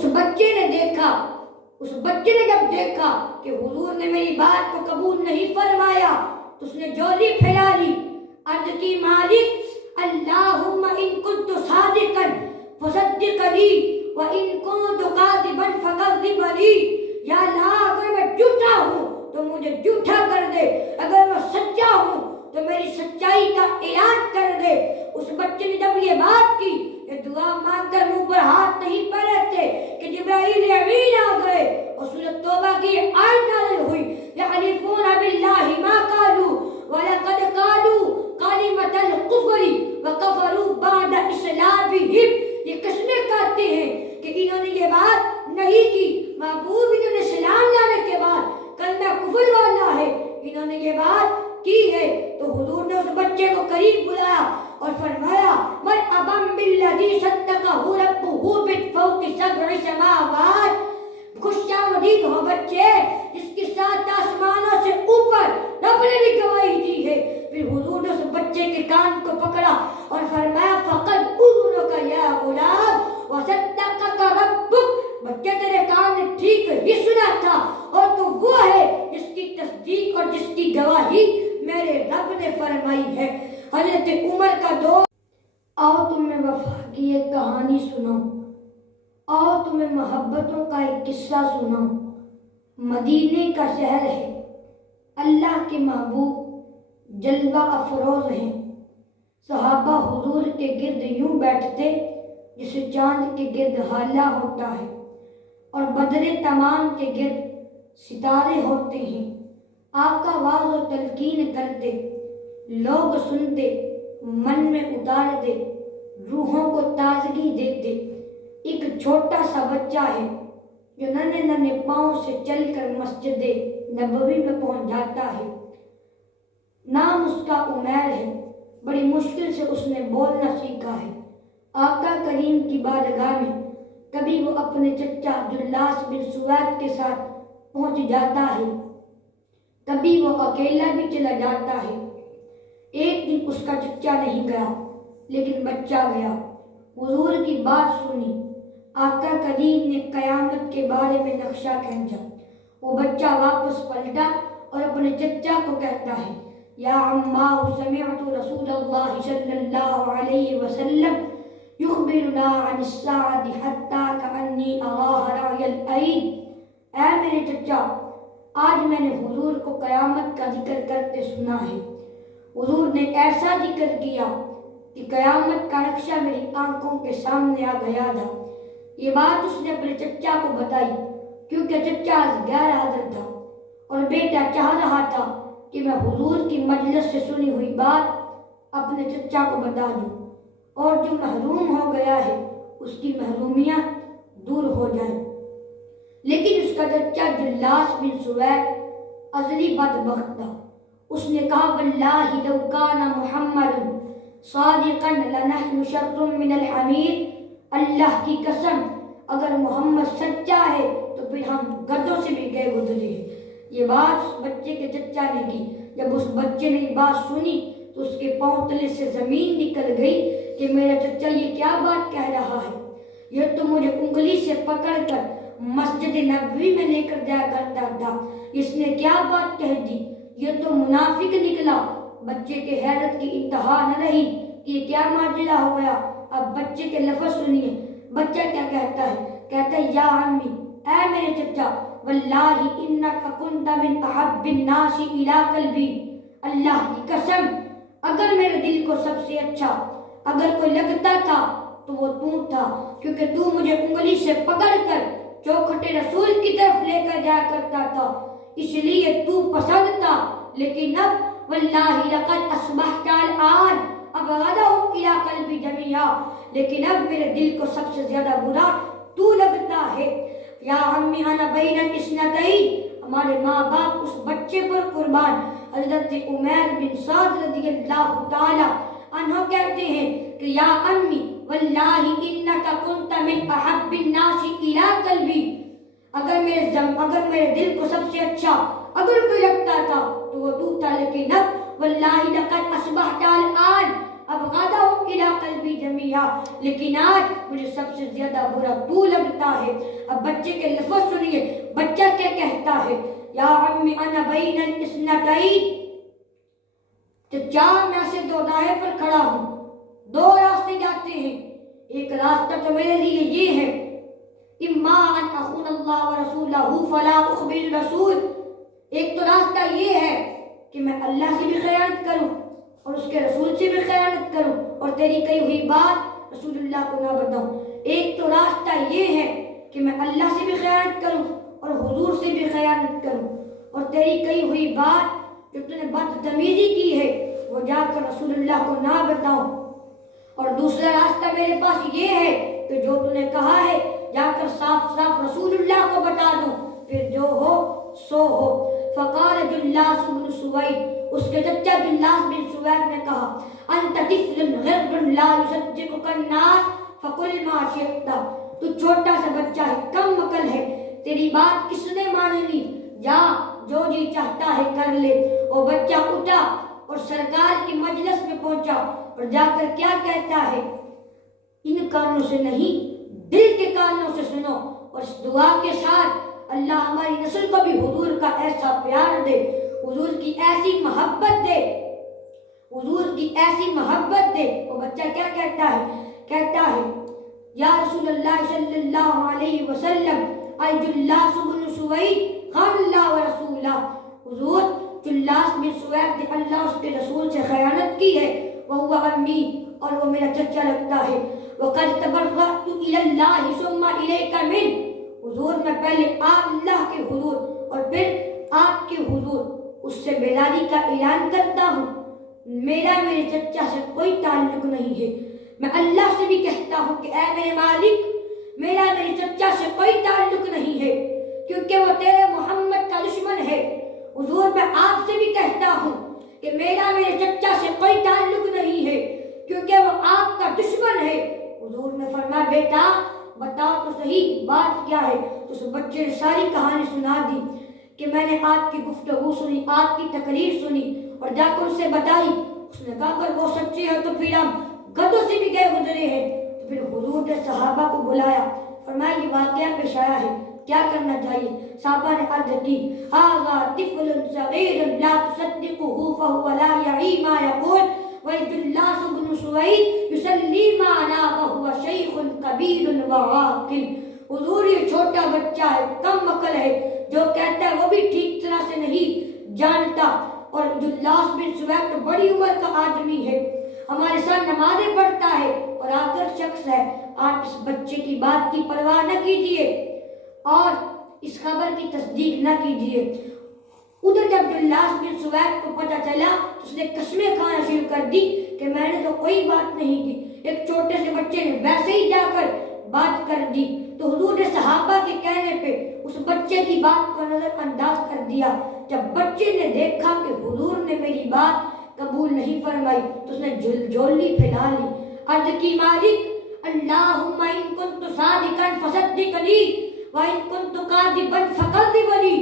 اس بچے نے جب دیکھا کہ حضور نے میری بات کو قبول نہیں فرمایا تو اس نے جولی پھیلا لی، عرض کی مالک اللہم ان کنت صادقا فصدق لی وان کنت کاذبا فکذب لی، یا اللہ اگر میں جھوٹا ہوں تو مجھے جھوٹا کر دے، اگر میں سچا ہوں تو میری سچائی کا اعلان کر دے۔ اس بچے نے جب یہ بات کی، یہ دعا مانگ کر منہ پر ہاتھ نہیں پڑے تھے کہ جبرائیل امین آ گئے اور سورۃ توبہ کی آیت نازل ہوئی، یحلفون باللہ ما قالوا ولقد قالوا کلمۃ الکفر وکفروا بعد اسلامہم، یہ قسمیں کھاتے ہیں کہ انہوں نے یہ بات نہیں کی، محبوب انہوں نے اسلام لانے کے بعد کلمہ کفر والا ہے، انہوں نے یہ بات کی ہے۔ تو حضور نے اس بچے کو قریب بلایا اور فرمایا مرحبا بالذی صدقہ ربہ من فوق سبع سماوات، خوش آمدید ہو بچے جس کے ساتھ آسمانوں سے اوپر رب نے بھی گواہی دی ہے۔ پھر حضور نے اس بچے کے کان کو پکڑا اور فرمایا فقد اذنک یا غلام وصدقک ربک، بچے تیرے کان نے ٹھیک ہی سنا تھا اور تو وہ ہے جس کی تصدیق اور جس کی گواہی میرے رب نے فرمائی ہے۔ حضرت عمر کا دور، آؤ تمہیں وفا کی ایک کہانی سناؤں، آؤ تمہیں محبتوں کا ایک قصہ سناؤں۔ مدینے کا شہر ہے، اللہ کے محبوب جلوہ افروز ہیں، صحابہ حضور کے گرد یوں بیٹھتے جسے چاند کے گرد ہالہ ہوتا ہے اور بدر تمام کے گرد ستارے ہوتے ہیں۔ آقا واعظ و تلقین کرتے، لوگ سنتے، من میں اتارتے، روحوں کو تازگی دیتے۔ ایک چھوٹا سا بچہ ہے جو ننھے ننھے پاؤں سے چل کر مسجد نبوی میں پہنچ جاتا ہے۔ نام اس کا عمیر ہے، بڑی مشکل سے اس نے بولنا سیکھا ہے۔ آقا کریم کی بارگاہ میں کبھی وہ اپنے چچا عبداللہ بن سوید کے ساتھ پہنچ جاتا ہے، کبھی وہ اکیلا بھی چلا جاتا ہے۔ ایک دن اس کا چچا نہیں گیا لیکن بچہ گیا، حضور کی بات سنی، آقا کریم نے قیامت کے بارے میں نقشہ کھینچا۔ وہ بچہ واپس پلٹا اور اپنے چچا کو کہتا ہے یا عماہ سمعت رسول اللہ صلی اللہ علیہ وسلم یخبرنا عن الساعۃ حتی کأنی اراہ رأی العین، اے میرے چچا آج میں نے حضور کو قیامت کا ذکر کرتے سنا ہے۔ حضور نے ایسا ذکر کیا کہ قیامت کا نقشہ میری آنکھوں کے سامنے آ گیا تھا۔ یہ بات اس نے اپنے چچا کو بتائی کیونکہ چچا آج غیر حاضر تھا اور بیٹا چاہ رہا تھا کہ میں حضور کی مجلس سے سنی ہوئی بات اپنے چچا کو بتا دوں اور جو محروم ہو گیا ہے اس کی محرومیاں دور ہو جائیں۔ لیکن اس کا چچا جلاس بن سوید ازلی بدبخت تھا۔ اس نے کہا واللہ لو کان محمد صادقا لنحن شر من الحمیر، اللہ کی قسم اگر محمد سچا ہے تو پھر ہم گدھوں سے بھی گئے گزرے ہیں۔ یہ بات بچے کے چچا نے کی۔ جب اس بچے نے یہ بات سنی تو اس کے پاؤں تلے سے زمین نکل گئی کہ میرا چچا یہ کیا بات کہہ رہا ہے، یہ تو مجھے انگلی سے پکڑ کر مسجد نبوی میں لے کر جایا کرتا تھا، اس نے کیا بات کہہ دی، یہ تو منافق نکلا۔ بچے کے حیرت کی انتہا نہ رہی کہ یہ کیا معاملہ ہو گیا۔ اب بچے کے لفظ سنیے، بچہ کیا کہتا ہے، کہتا ہے یا امی، اے میرے چچا واللہ انک کنت من احب الناس الی قلبی، اللہ کی قسم اگر میرے دل کو سب سے اچھا اگر کوئی لگتا تھا تو وہ تو تھا، کیونکہ تو مجھے انگلی سے پکڑ کر چوکھٹے رسول کی طرف لے کر جایا کرتا تھا، اس لیے تو پسند تھا۔ لیکن اب واللہ لقد اصبحت الآن ابغضہ الی قلبی جمیعا، لیکن اب میرے دل کو سب سے زیادہ برا تو لگتا ہے۔ یا امی انا بین الاثنتین، ہمارے ماں باپ اس بچے پر قربان۔ حضرت عمیر بن سعد رضی اللہ تعالی عنہ کہتے ہیں کہ یا امی واللہ انک کنت من احب الناس الی قلبی، اگر میرے دل کو سب سے اچھا اگر کوئی لگتا تھا تو وہ تو تھا، لیکن اب واللہ لقد اصبحت الآن अबग़दहुम इला क़ल्बी जमीआ, लेकिन आज मुझे सबसे ज्यादा बुरा तू लगता है। अब बच्चे के लफ्ज़ सुनिए, बच्चा क्या कहता है, या अम्मी अना बैनल इस्नतैन, चचा मैं ऐसे दो राह पर खड़ा हूँ, दो रास्ते जाते हैं, एक रास्ता तो मेरे लिए ये है, इम्मा अन अखून अल्लाह व रसूलहू फला उखबिर रसूल, एक तो रास्ता ये है कि मैं अल्लाह से भी खयानत करूं और उसके रसूल से भी खयानत करूं और तेरी कही हुई बात रसूलुल्लाह को ना बताऊं। एक तो रास्ता ये है कि मैं अल्लाह से भी खयानत करूं और हुजूर से भी खयानत करूं और तेरी कही हुई बात जो तूने बदतमीजी की है वो जाकर रसूलुल्लाह को ना बताऊं। और दूसरा रास्ता मेरे पास ये है कि जो तूने कहा है जाकर साफ साफ रसूलुल्लाह को बता दूं, फिर जो हो सो हो। फ़क़ाल जुल्लास बिन सुवैद, उसके चचा जुल्लास बिन सुवैद ने कहा, अंत तिफ़्लुन ग़िर्रुन ला युसद्दिक़ुका अन्नास फ़क़ुल मा शि'ता, तू छोटा सा बच्चा है, कम अकल है, तेरी बात किसने माननी, जा जो जी चाहता है कर ले। वो बच्चा उठा और सरकार की मजलिस में पहुंचा और जाकर क्या कहता है, इन कानों से नहीं दिल के कानों से सुनो और इस दुआ के साथ अल्लाह हमारी नस्ल को भी हुजूर का ऐसा प्यार दे, हुजूर की ऐसी मोहब्बत दे, हुजूर की ऐसी मोहब्बत दे। वो बच्चा क्या कहता है, या रसूलल्लाह सल्लल्लाहु अलैहि वसल्लम अल जुल्लास बिन सुवैद ख़ान अल्लाह व रसूला, हुजूर जुल्लास बिन सुवैद ने अल्लाह उसके रसूल से खयानत की है, वहुवा अम्मी, और वो मेरा चचा लगता है, वक़द तबर्रअतु इलल्लाहि सुम्मा इलैका मिन, हुजूर मैं पहले अल्लाह के हुजूर और फिर आपके हुजूर उससे बेरारी का ऐलान करता हूँ, मेरा मेरे चचा से कोई ताल्लुक नहीं है। मैं अल्लाह से भी कहता हूँ कि ऐ मेरे मालिक, मेरा मेरे चचा से कोई ताल्लुक नहीं है क्योंकि वो तेरे मोहम्मद का दुश्मन है। हुजूर मैं आपसे भी कहता हूँ कि मेरा मेरे चचा से कोई ताल्लुक नहीं है क्योंकि वो आपका दुश्मन है। हुजूर ने फरमाया, बेटा बताओ तो सही बात क्या है। तो उस बच्चे ने सारी कहानी सुना दी कि मैंने आपकी गुफ्तगू सुनी, आपकी तकरीर सुनी और जाकर उससे बताई। उसने कहा अगर वो सच्चे हैं तो फिर हम गधों से भी गए गुजरे हैं। तो फिर हुजूर ने सहाबा को बुलाया, फरमाया ये वाक़या पेश आया है, क्या करना चाहिए। सहाबा ने अर्ज़ की, हाज़ा तिफ़्लुन सग़ीरुन ला तुसद्दिक़ुहु फ़हुवा ला यई मा यक़ूल व जुल्लास बिन सुवैद युसल्ली माना व हुवा शैख़ुन कबीरुन व आक़िल। हुजूर ये छोटा बच्चा है, कम अकल है, जो कहता है वो भी ठीक तरह से नहीं जानता, और जुल्लास बिन सुवैद तो बड़ी उम्र का आदमी है, हमारे साथ नमाज़ें पढ़ता है और आकर शख्स है। आप इस बच्चे की बात की परवाह न कीजिए और इस खबर की तस्दीक न कीजिए। उधर जब जुल्लास बिन सुवैद को पता चला तो उसने कसमें खाना शुरू कर दी कि मैंने तो कोई बात नहीं की। एक छोटे से बच्चे ने वैसे ही जाकर बात कर दी। तो हुजूर ने सहाबा के कहने पे उस बच्चे की बात को नजरअंदाज कर दिया। जब बच्चे ने देखा कि हुजूर ने मेरी बात कबूल नहीं फरमाई तो उसने झोली फैला ली, अर्ज़ की, मालिक अल्लाहुम्मा इन कुन्तु सादिकन फसद्दिक़नी व इन कुन्तु काज़िबन फ़कज़्ज़िबनी।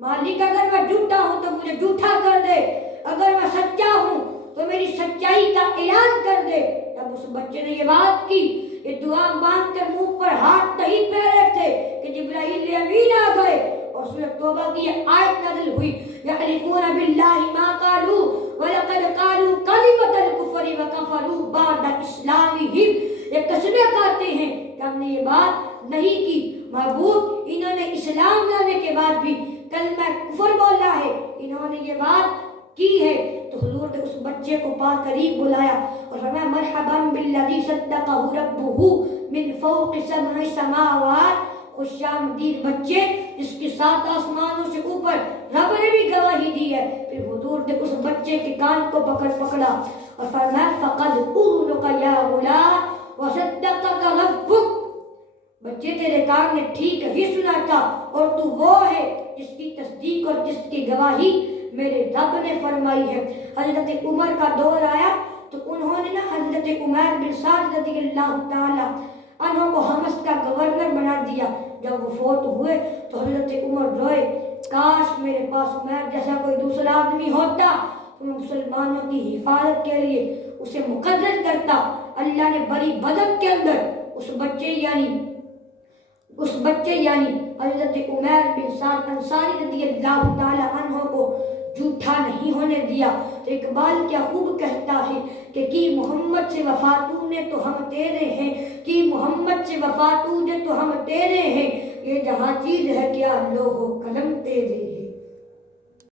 मालिक अगर मैं झूठा हूँ तो मुझे झूठा कर दे, अगर मैं सच्चा हूँ तो मेरी सच्चाई का ऐलान कर दे। तब उस बच्चे ने ये बात की, ये दुआ मांग कर मुंह पर हाथ नहीं फेरे थे कि जिब्राइल अमीन आ गए और सूरह तौबा की आयत नाज़िल हुई, यहलिफूना बिल्लाहि मा क़ालू व लक़द क़ालू कलिमतल कुफ़्रि व कफ़रू बअद इस्लामिहिम। ये कसमें खाते हैं कि हमने ये बात नहीं की। महबूब, इन्होंने इस्लाम लाने के बाद भी कलमा कुफ्र बोला है, इन्होंने ये बात की है। तो हुजूर ने उस बच्चे को पास करीब बुलाया और फरमाया, मरहबन बिल्लज़ी सद्दक़हु रब्बुहु मिन फ़ौक़ि सब'i समावात। खुशामदीद बच्चे जिसके 7 आसमानों से ऊपर रब ने भी गवाही दी है। फिर हुजूर ने उस बच्चे के कान को पकड़ा और फरमाया, फ़क़द क़ूलुका या ग़ुलाम व सद्दक़का रब्बुक। बच्चे तेरे कान ने ठीक ही सुना था और तू वो है जिसकी तस्दीक और जिसकी गवाही मेरे रब ने फरमाई है। हज़रत उमर का दौर आया तो उन्होंने ना हज़रत उमर बिन साद रज़ियल्लाहु ताला अन्हु को हमस का गवर्नर बना दिया। जब वो फोत हुए तो हज़रत उमर रोए, काश मेरे पास उमर जैसा कोई दूसरा आदमी होता तो मैं मुसलमानों की हिफाजत के लिए اسے مقرر کرتا، اللہ نے بڑی بدن کے اندر اس بچے یعنی حضرت عمیر بن سعد انصاری رضی اللہ تعالی عنہ کو جھوٹا نہیں ہونے دیا۔ تو اقبال کیا خوب کہتا ہے کہ کی محمد سے وفا تو نے تو ہم تیرے ہیں، کی محمد سے وفا تو نے تو ہم تیرے ہیں، یہ جہاں چیز ہے کیا لوح و قلم تیرے